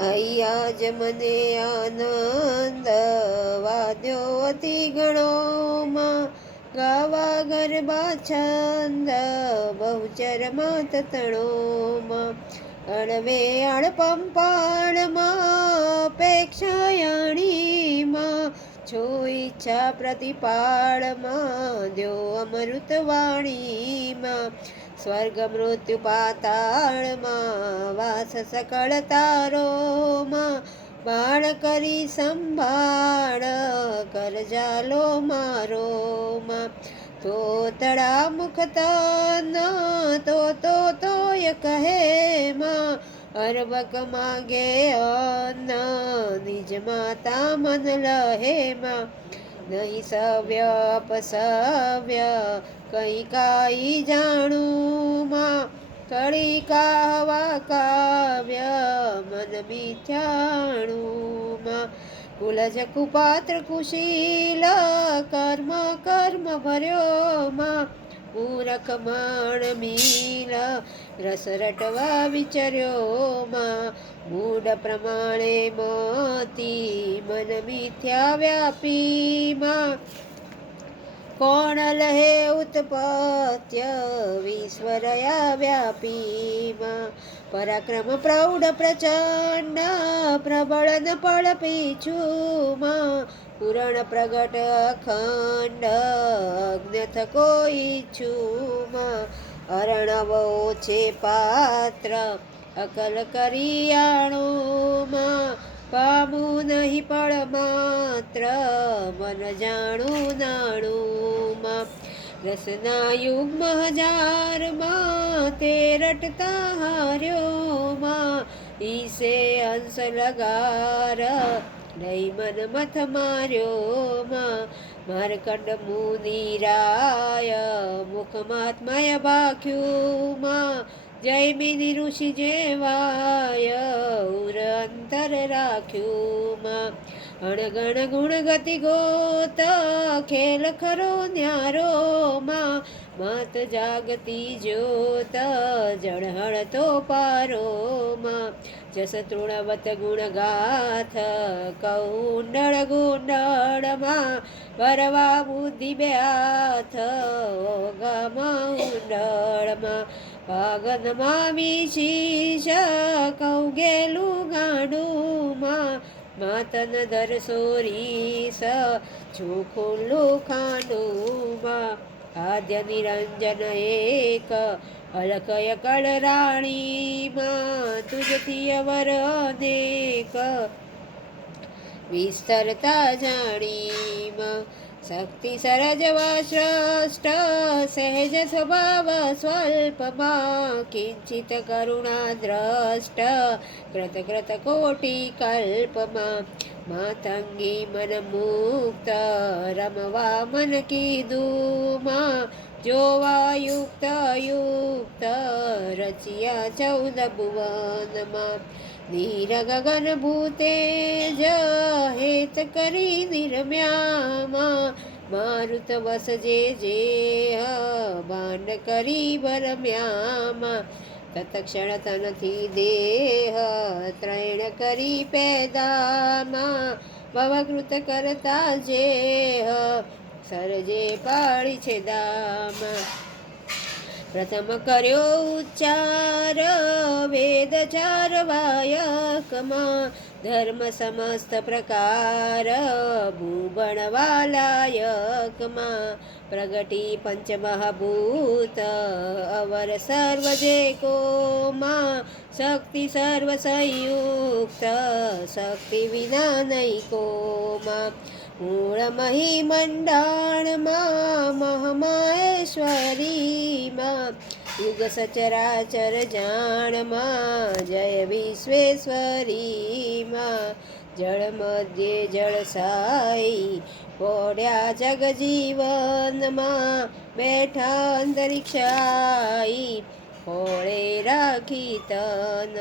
અહીંયા જ મને આનંદ વાદ્યો અતિ ગણોમાં, ગાવા ગરબા છંદ બહુચરમાં તતણોમાં. અણવે અણપંપાણમાં અપેક્ષાયાણીમાં, છો ઈચ્છા પ્રતિપાળમાં દ્યો અમૃતવાણીમાં. સ્વર્ગ મૃત્યુ પાતાળમાં વાસ સકળ તારોમાં, બાણ કરી સંભાળ કરજાલો મારોમાં. તોતડા મુખ તન તોય કહે માં, અરબક માગે અન્ન નિજ માતા મન લહે માં. નહીં સવ્ય અપસવ્ય કઈ કાઈ જાણું માં, કળી કાવા કાવ્ય મન મિથ્યાણું માં. કુલજ કુપાત્ર કુશીલ કર્મ કર્મ ભર્યો માં, મૂરખ માણ મીલ રસ રટવા વિચર્યો માં. મૂડ પ્રમાણે મતી મન મિથ્યા વ્યાપી માં, કોણ લહે ઉત્પત્ય વિશ્વરયા વ્યાપી માં. પરાક્રમ પ્રૌઢ પ્રચંડ પ્રબળન પળ પીછું માં, પુરાણ પ્રગટ અખંડ અજ્ઞ થકો ઈચ્છું માં. અરણવો છે પાત્ર અકલ કરિયાણું માં, પામું નહીં પળ માત્ર મન જાણું નાણું માં. રસના યુગ્મ હજારમાં તે રટતા હાર્યો માં, ઈસે અંશ લગાર લઈ મન મથ માર્યો માં. મારકંડ મુનિરાય મુખમાત્મય ભાખ્યું માં, જયમિની ઋષિ જેવાય ઉર અંતર રાખ્યું માં. અણગણ ગુણ ગતિ ગોત ખેલ ખરો ન્યારો માં, માત જાગતી જ્યોત જળહળ તો પારો માં. જસ તૃણવત ગુણ ગાથ કૌંડળ ગુંડળમાં, વરવા બુદ્ધિ બે હાથ ઓગામાં ઉંડળમાં. પાગનમાં વિશીષ કૌગેલું ગાંડું માં, માતન દર સોરીસ ચોખુલ્લું ખાંડું માં. આદ્ય નિરંજન એક અલકય કળ રાણી માં, તુજથી અવર અનેક વિસ્તરતા જાણી માં. શક્તિ સરજવા શ્રેષ્ઠ સહેજ સ્વભાવ સ્વલ્પમાં, કિંચિત કરુણા દ્રષ્ટ કૃત કૃત કોટી કલ્પમાં. માતંગી મન મુક્ત રમવા મન કીધું માં, જોવા યુક્ત યુક્ત રચિયા 14 ભુવનમાં. નીર ગગન ભૂતેજ હેત કરી નિરમ્યામાં, મારુત વસજે જે ભાંડ કરી ભરમ્યામાં. તત્ક્ષણ તનથી દેહ ત્રૈણ કરી પેદામાં, ભવકૃત કરતા જે સરજે પાળી છે દામાં. પ્રથમ કર્યો ઉચ્ચાર વેદ ચાર વાયકમાં, ધર્મ સમસ્ત પ્રકાર ભૂબણવાલાયકમાં. પ્રગટી પંચમહાભૂત અવર સર્વ જે કોમાં, શક્તિ સર્વ સંયુક્ત શક્તિ વિના નૈકોમાં. મૂળ મહી મંડાણમાં મહામાહેશ્વરીમાં, યુગ સચરાચર જાણમાં જય વિશ્વેશ્વરીમાં. જળ મધ્યે જળસાઈ પોડ્યા જગજીવનમાં, બેઠા અંતરિક્ષાઈ પોળે રાખી તન